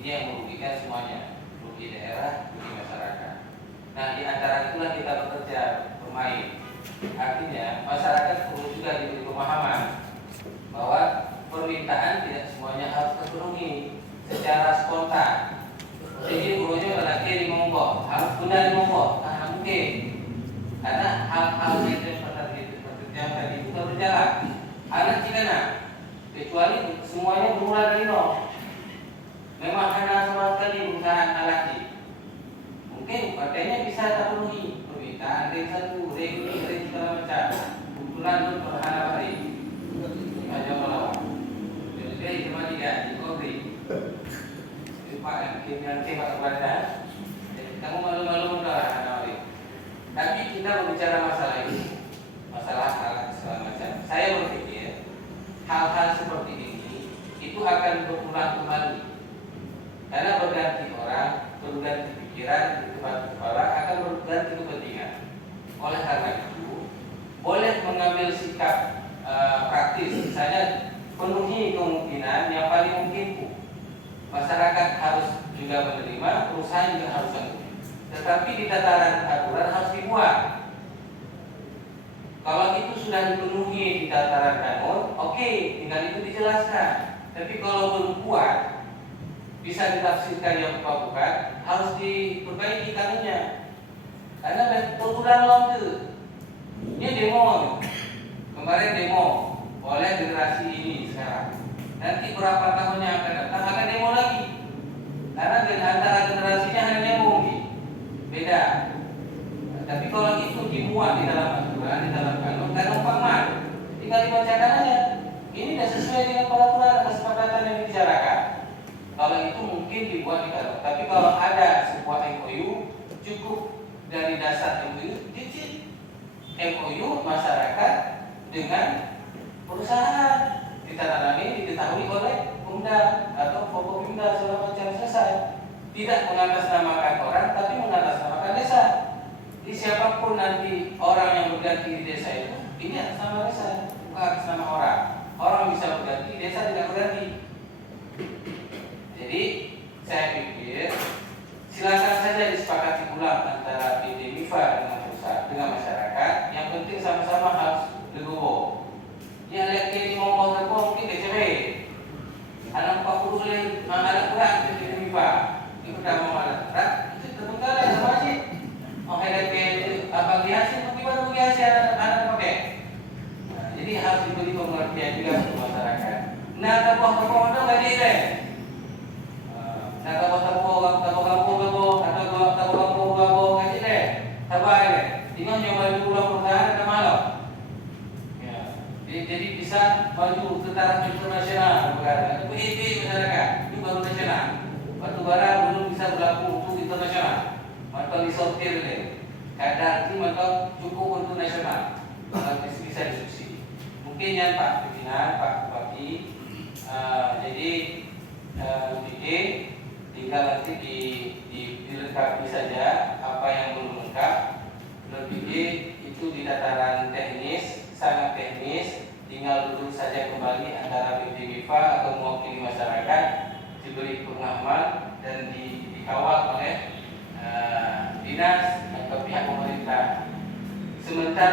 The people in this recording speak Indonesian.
Ini yang merugikan semuanya, rugi daerah, rugi masyarakat. Nah, di antara itulah kita bekerja, bermain. Artinya masyarakat perlu juga diberi pemahaman bahwa permintaan tidak semuanya harus terpenuhi secara spontan. Jadi gurunya lagi di Monggo, harus benar di Monggo, nah mungkin karena hal-hal yang yang tadi itu berjalan. Anak cikana, kecuali semuanya bermula dari nol. Memang hanya sama sekali perusahaan alaki. Mungkin partainya bisa terpenuhi permintaan ring 1, ring 2, ring segala macam. Kebetulan itu perhana hari. Aja malam. Jadi cuma 3 di Kobri. Pak yang tembak kepada kamu malu-malu lah hari. Tapi kita berbicara masalah ini, masalah hal segala macam. Saya berpikir hal-hal seperti ini itu akan berulang kembali karena berganti orang, berganti pikiran, berganti kepala, akan berganti kepentingan. Oleh karena itu, boleh mengambil sikap praktis, misalnya penuhi kemungkinan yang paling mungkin. Masyarakat harus juga menerima, perusahaan juga harus menerima. Tetapi di tataran aturan harus dibuat. Kalau itu sudah dipenuhi di tataran kanun, oke, tinggal itu dijelaskan. Tapi kalau belum kuat, bisa ditafsirkan yang bukan, harus diperbaiki kanunnya. Karena berulang waktu. Ini demo, kemarin demo oleh generasi ini sekarang. Nanti berapa tahun yang akan datang akan demo lagi. Karena antara generasinya hanya nyambung, beda. Tapi kalau itu dimuat di dalam aturan, di dalam kanun, kan umpaman, tinggal dibacakan aja. Ini tidak sesuai dengan peraturan kesepakatan yang dibicarakan. Kalau itu mungkin dibuat di kanun. Tapi kalau ada sebuah MOU, cukup dari dasar MOU, MOU masyarakat dengan perusahaan. Ditandatangani, diketahui oleh Pemda atau Forkopimda segala macam, selesai. Tidak mengatasnamakan orang, tapi mengatasnamakan desa. Jadi siapapun nanti orang yang berganti di desa itu, ini atas nama desa, bukan atas nama orang. Orang bisa berganti, desa tidak berganti. Jadi saya pikir silakan saja disepakati ulang antara PT MIFA dengan perusahaan, dengan masyarakat. Yang penting sama-sama harus legowo. Yang lihat kini ngomong terpong mungkin DCB. Anak 40 oleh anak kurang PT MIFA. Itu sudah mau anak kurang. Itu terbengkalai sama sih. Mau HDP abang dihasil, bagaimana bagi hasil anak pakai. Nah, jadi harus diberi pengertian juga untuk masyarakat. Nah, tabuh-tabuh itu nggak diilen. Nah, tabuh-tabuh atau tabuh-tabuh nggak diilen. Tabuh ini. Tinggal nyoba dulu perusahaan ada malam. Jadi bisa maju ke taraf internasional, bukan? PIB masyarakat itu baru nasional. Batubara belum bisa berlaku untuk internasional. Maka disortir deh. Kadar itu maka cukup untuk nasional. Bisa disubsidi. Mungkin yang Pak Pimpinan, Pak Bupati. Jadi tinggal nanti dilengkapi saja apa yang belum lengkap. Lebih itu di dataran teknis, sangat teknis. Tinggal duduk saja kembali antara PT MIFA atau mewakili masyarakat, diberi pemahaman dan dikawal oleh dinas atau pihak pemerintah. Sementara